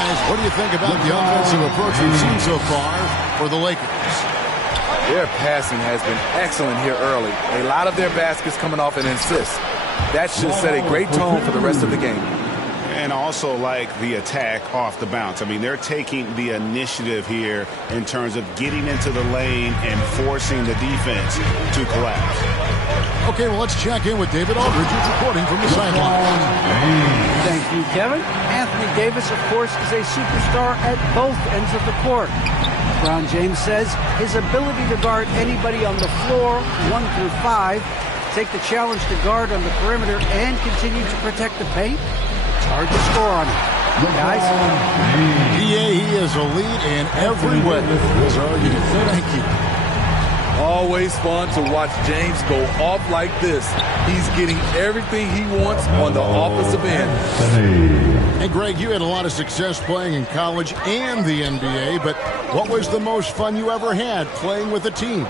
Guys, what do you think about the offensive approach we've seen so far for the Lakers? Their passing has been excellent here early. A lot of their baskets coming off an assist. That should set a great tone for the rest of the game. And also like the attack off the bounce. I mean, they're taking the initiative here in terms of getting into the lane and forcing the defense to collapse. Okay, well, let's check in with David Aldridge, who's reporting from the sideline. Thank you, Kevin. Anthony Davis, of course, is a superstar at both ends of the court. LeBron James says his ability to guard anybody on the floor, 1 through 5, take the challenge to guard on the perimeter and continue to protect the paint, it's hard to score on him. Guys? PA, he is a lead in every way. So thank you. Always fun to watch James go off like this. He's getting everything he wants on the offensive end. Hey, Greg, you had a lot of success playing in college and the NBA, but what was the most fun you ever had playing with a team?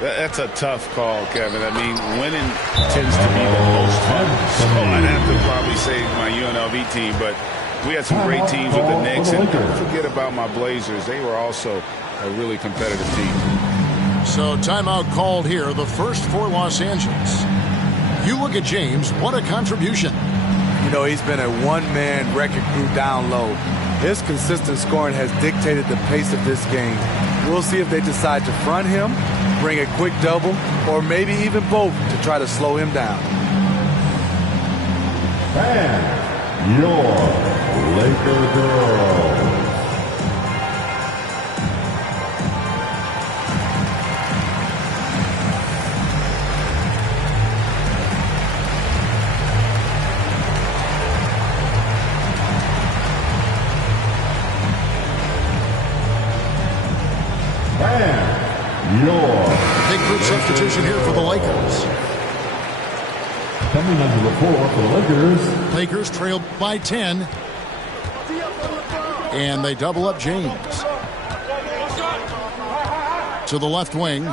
That's a tough call, Kevin. I mean, winning tends to be the most fun. So I'd have to probably say my UNLV team, but we had some great teams with the Knicks. And don't forget about my Blazers. They were also a really competitive team. So timeout called here, the first for Los Angeles. You look at James, what a contribution. You know, he's been a one-man wrecking crew down low. His consistent scoring has dictated the pace of this game. We'll see if they decide to front him, bring a quick double, or maybe even both to try to slow him down. And your Laker girl. Big group substitution here for the Lakers. Coming under the floor for the Lakers. Lakers trailed by 10. And they double up James. To the left wing.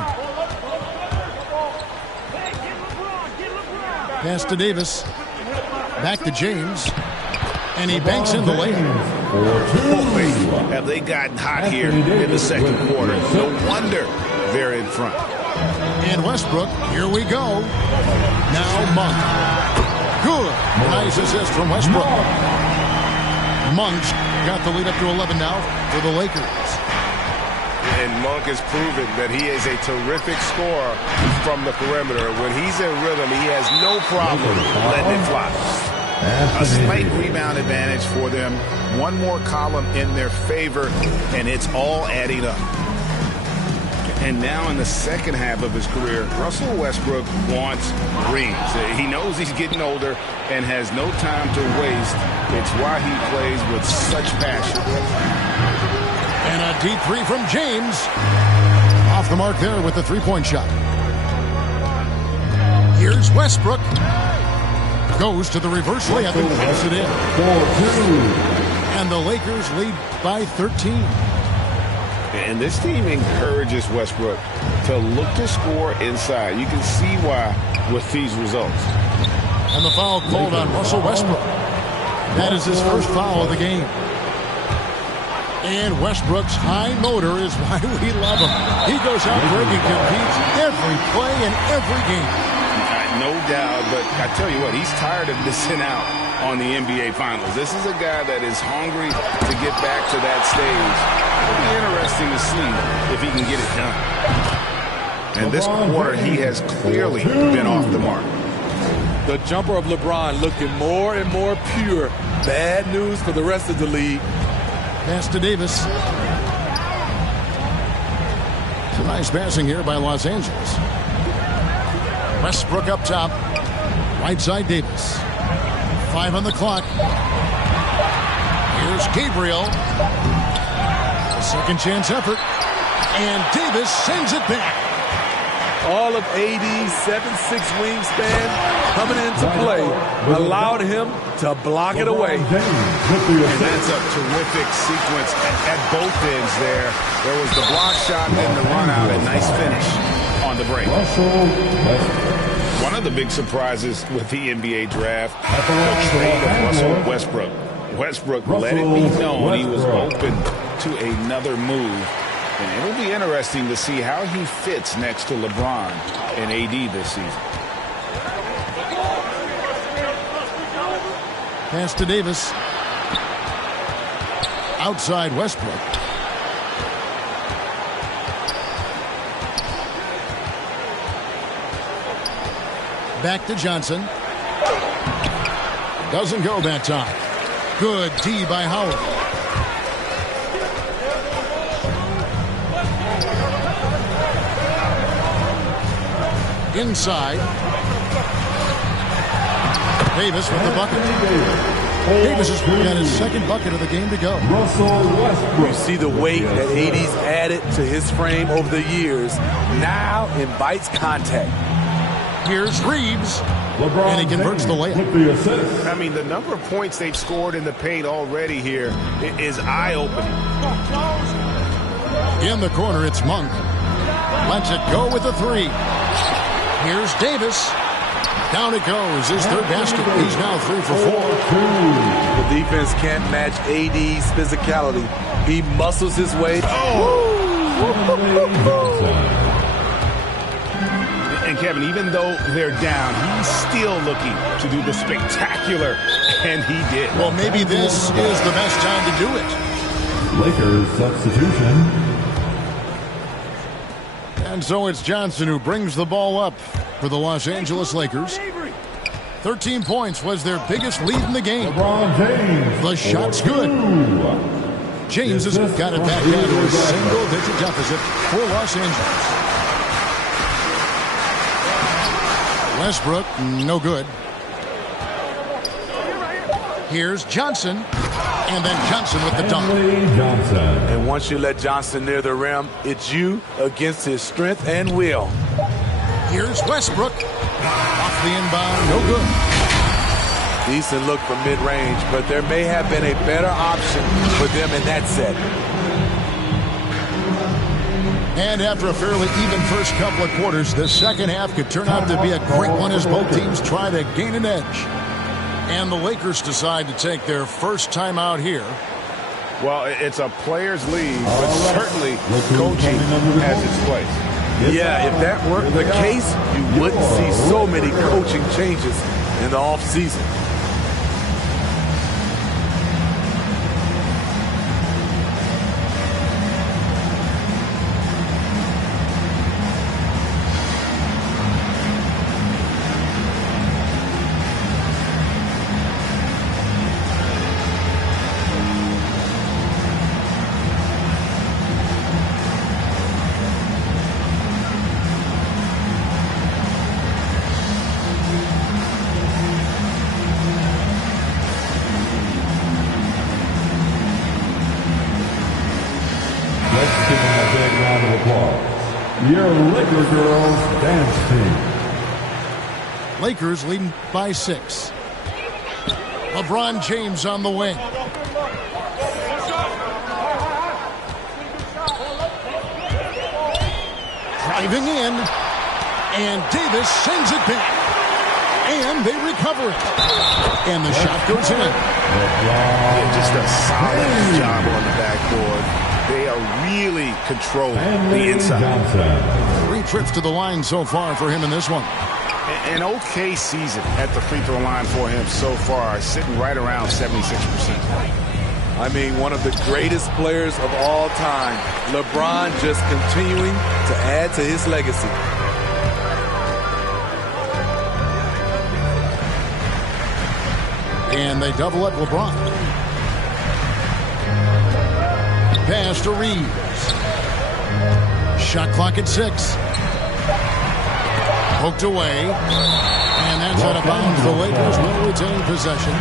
Pass to Davis. Back to James. And he banks in the lane. Boy, have they gotten hot here in the second quarter. No wonder they're in front. And Westbrook, here we go. Now Monk. Good. Nice assist from Westbrook. Monk's got the lead up to 11 now for the Lakers. And Monk has proven that he is a terrific scorer from the perimeter. When he's in rhythm, he has no problem letting it fly. A slight rebound advantage for them. One more column in their favor, and it's all adding up. And now in the second half of his career, Russell Westbrook wants rings. He knows he's getting older and has no time to waste. It's why he plays with such passion. And a deep three from James. Off the mark there with the three-point shot. Here's Westbrook. Goes to the reverse layup and puts it in. 4-2. And the Lakers lead by 13. And this team encourages Westbrook to look to score inside. You can see why with these results. And the foul called on Russell Westbrook. That is his first foul of the game. And Westbrook's high motor is why we love him. He goes out there and competes every play in every game. No doubt, but I tell you what, he's tired of missing out on the NBA Finals. This is a guy that is hungry to get back to that stage. It'll be interesting to see if he can get it done. And this quarter, he has clearly been off the mark. The jumper of LeBron looking more and more pure. Bad news for the rest of the league. Pass to Davis. It's a nice passing here by Los Angeles. Westbrook up top. Right side Davis. 5 on the clock. Here's Gabriel. A second chance effort. And Davis sends it back. All of AD's 7'6" wingspan coming into play allowed him to block it away. And that's a terrific sequence at both ends there. There was the block shot, then the run out, and nice finish on the break. One of the big surprises with the NBA draft, the trade of Russell Westbrook. Westbrook let it be known he was open to another move. And it'll be interesting to see how he fits next to LeBron and AD this season. Pass to Davis. Outside Westbrook. Back to Johnson. Doesn't go that time. Good D by Howard. Inside. Davis with the bucket. Davis has got his second bucket of the game to go. You see the weight that AD's added to his frame over the years. Now invites contact. Here's Reeves. And he converts the layup. I mean, the number of points they've scored in the paint already here is eye-opening. In the corner, it's Monk. Lets it go with a three. Here's Davis. Down it goes. His third basket. He's now 3 for 4. The defense can't match AD's physicality. He muscles his way. And Kevin, even though they're down, he's still looking to do the spectacular, and he did. Well, maybe this is the best time to do it. Lakers substitution. And so it's Johnson who brings the ball up for the Los Angeles Lakers. 13 points was their biggest lead in the game. LeBron James. The shot's good. James has got it back down to a single-digit deficit for Los Angeles. Westbrook, no good. Here's Johnson. And then Johnson with the dunk. And once you let Johnson near the rim, it's you against his strength and will. Here's Westbrook. Off the inbound, no good. Decent look from mid-range, but there may have been a better option for them in that set. And after a fairly even first couple of quarters, the second half could turn out to be a great one as both teams try to gain an edge. And the Lakers decide to take their first time out here. Well, it's a player's league, but certainly coaching has its place. Yeah, if that weren't the case, you wouldn't see so many coaching changes in the offseason. Your Laker girls dance team. Lakers leading by 6. LeBron James on the wing. Driving in. And Davis sends it back. And they recover it. And the shot goes in. Yeah, just a solid job on the backboard. They are really controlling the inside. Johnson. 3 trips to the line so far for him in this one. An okay season at the free throw line for him so far, sitting right around 76%. I mean, one of the greatest players of all time. LeBron just continuing to add to his legacy. And they double up LeBron. Pass to Reeves. Shot clock at 6. Poked away. And that's out of bounds. The Lakers will retain possession.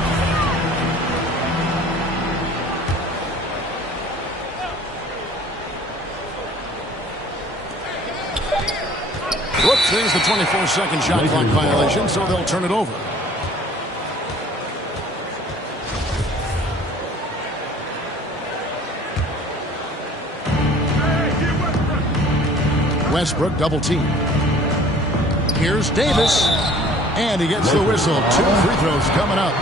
Whoops, there's the 24-second shot clock violation, so they'll turn it over. Westbrook double team. Here's Davis. And he gets the whistle. 2 free throws coming up.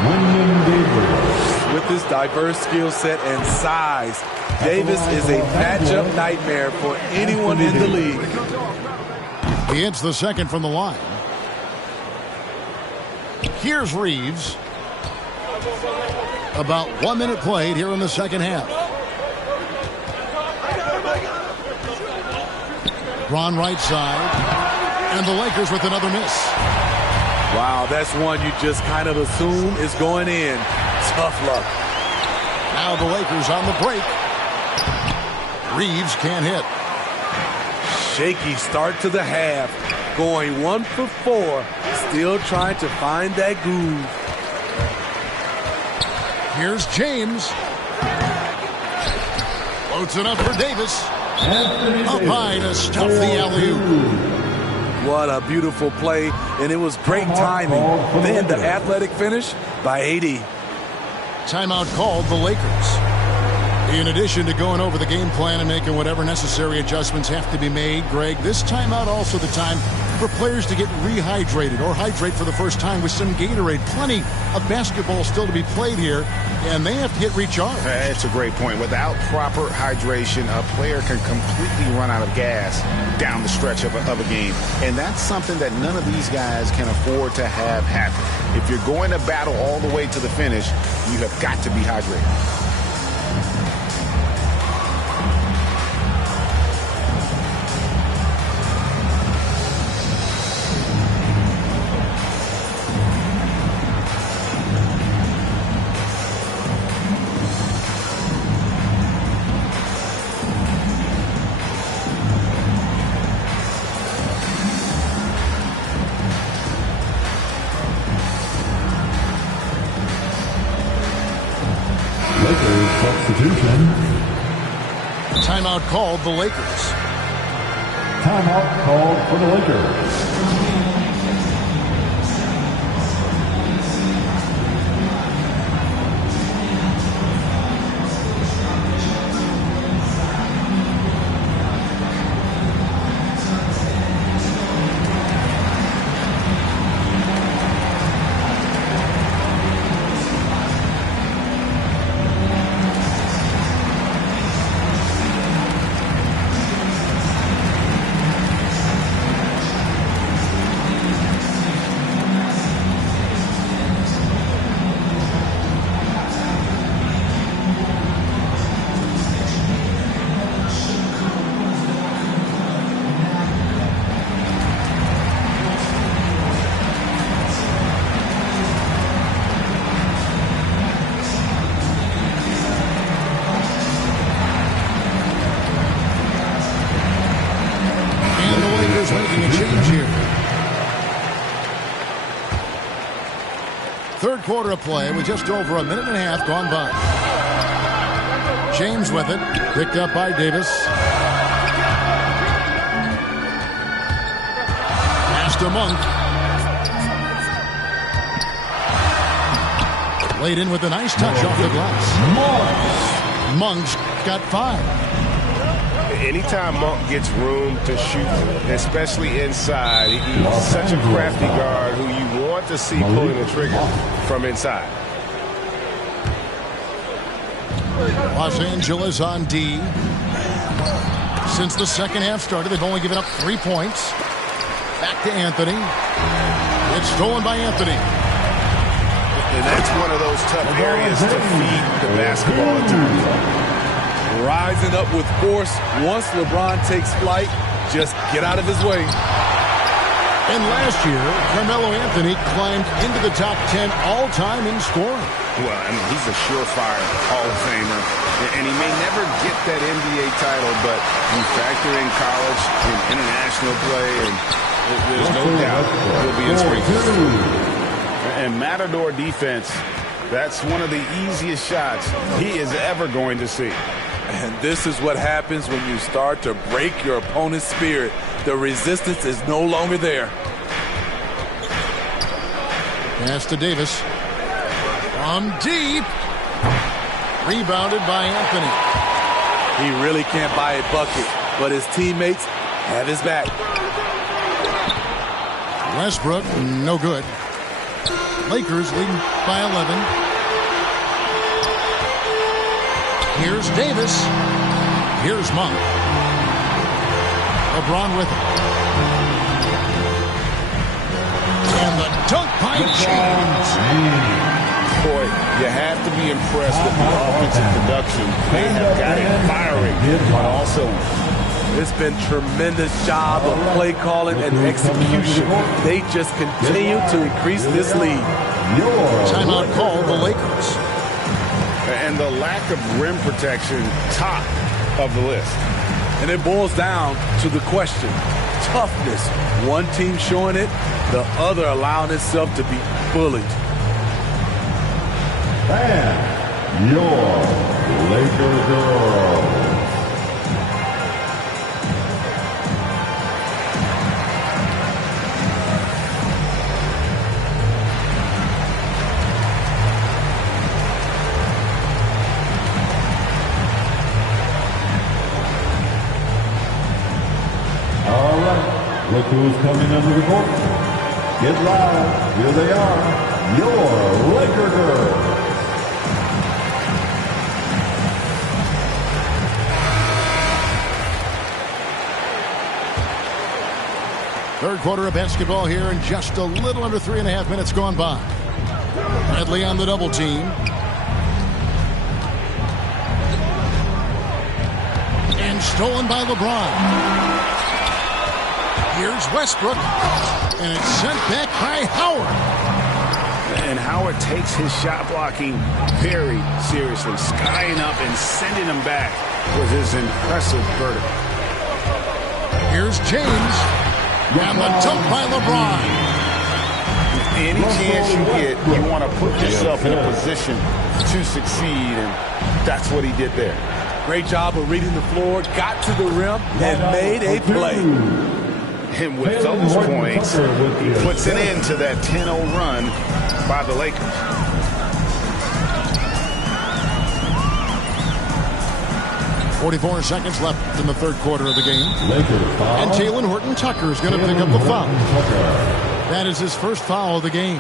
With his diverse skill set and size, Davis is a matchup nightmare for anyone in the league. He hits the second from the line. Here's Reeves. About 1 minute played here in the second half. Ron right side. And the Lakers with another miss. Wow, that's one you just kind of assume is going in. Tough luck. Now the Lakers on the break. Reeves can't hit. Shaky start to the half. Going 1 for 4. Still trying to find that groove. Here's James. Floats it up for Davis. Up high to stuff the alley-oop. What a beautiful play, and it was great timing. Then the athletic finish by AD. Timeout called the Lakers. In addition to going over the game plan and making whatever necessary adjustments have to be made, Greg, this timeout also the time for players to get rehydrated or hydrate for the first time with some Gatorade. Plenty of basketball still to be played here, and they have to hit recharge. That's a great point. Without proper hydration, a player can completely run out of gas down the stretch of a game. And that's something that none of these guys can afford to have happen. If you're going to battle all the way to the finish, you have got to be hydrated. Substitution. Timeout called the Lakers. Timeout called for the Lakers. Making a change here. Third quarter of play with just over a minute and a half gone by. James with it, picked up by Davis. Pass to Monk. Laid in with a nice touch off the glass. Monk's got 5. Anytime Monk gets room to shoot, especially inside, he's such a crafty guard who you want to see pulling the trigger from inside. Los Angeles on D. Since the second half started, they've only given up 3 points. Back to Anthony. It's stolen by Anthony. And that's one of those tough areas to feed the basketball at times. Rising up with force once LeBron takes flight. Just get out of his way. And last year, Carmelo Anthony climbed into the top 10 all-time in scoring. Well, I mean, he's a surefire Hall of Famer. And he may never get that NBA title, but you factor in college and international play, and there's no doubt he'll be in Springfield. And Matador defense, that's one of the easiest shots he is ever going to see. And this is what happens when you start to break your opponent's spirit. The resistance is no longer there. Pass to Davis. From deep. Rebounded by Anthony. He really can't buy a bucket, but his teammates have his back. Westbrook, no good. Lakers leading by 11. Here's Davis. Here's Monk. LeBron with it. And the dunk by James. Boy, you have to be impressed with the offensive production. They have got it firing, but also it's been tremendous job of play calling and execution. They just continue to increase this lead. Timeout called the Lakers. And the lack of rim protection, top of the list. And it boils down to the question, toughness. One team showing it, the other allowing itself to be bullied. And your Laker girls. All right, look who's coming under the court. Get loud. Here they are, your Laker girls. Third quarter of basketball here, and just a little under 3.5 minutes gone by. Bradley on the double team. And stolen by LeBron. Here's Westbrook. And it's sent back by Howard. And Howard takes his shot blocking very seriously. Skying up and sending him back with his impressive vertical. Here's James. And the dunk by LeBron. Any chance you get, you want to put yourself in a position to succeed, and that's what he did there. Great job of reading the floor, got to the rim, and made a play. And with those points, he puts an end to that 10-0 run by the Lakers. .44 seconds left in the third quarter of the game. And Talen Horton-Tucker is going to pick up the foul. That is his first foul of the game.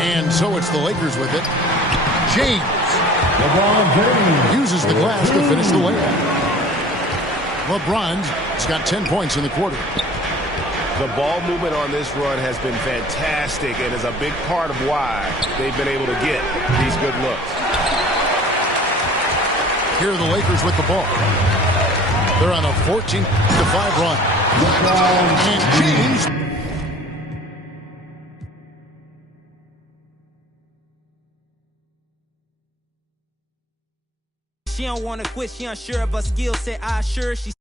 And so it's the Lakers with it. James. LeBron James Uses the glass to finish the layup. LeBron's got 10 points in the quarter. The ball movement on this run has been fantastic and is a big part of why they've been able to get these good looks. Here are the Lakers with the ball. They're on a 14-5 run. And James. She don't want to quit. She unsure of her skill set. I assure she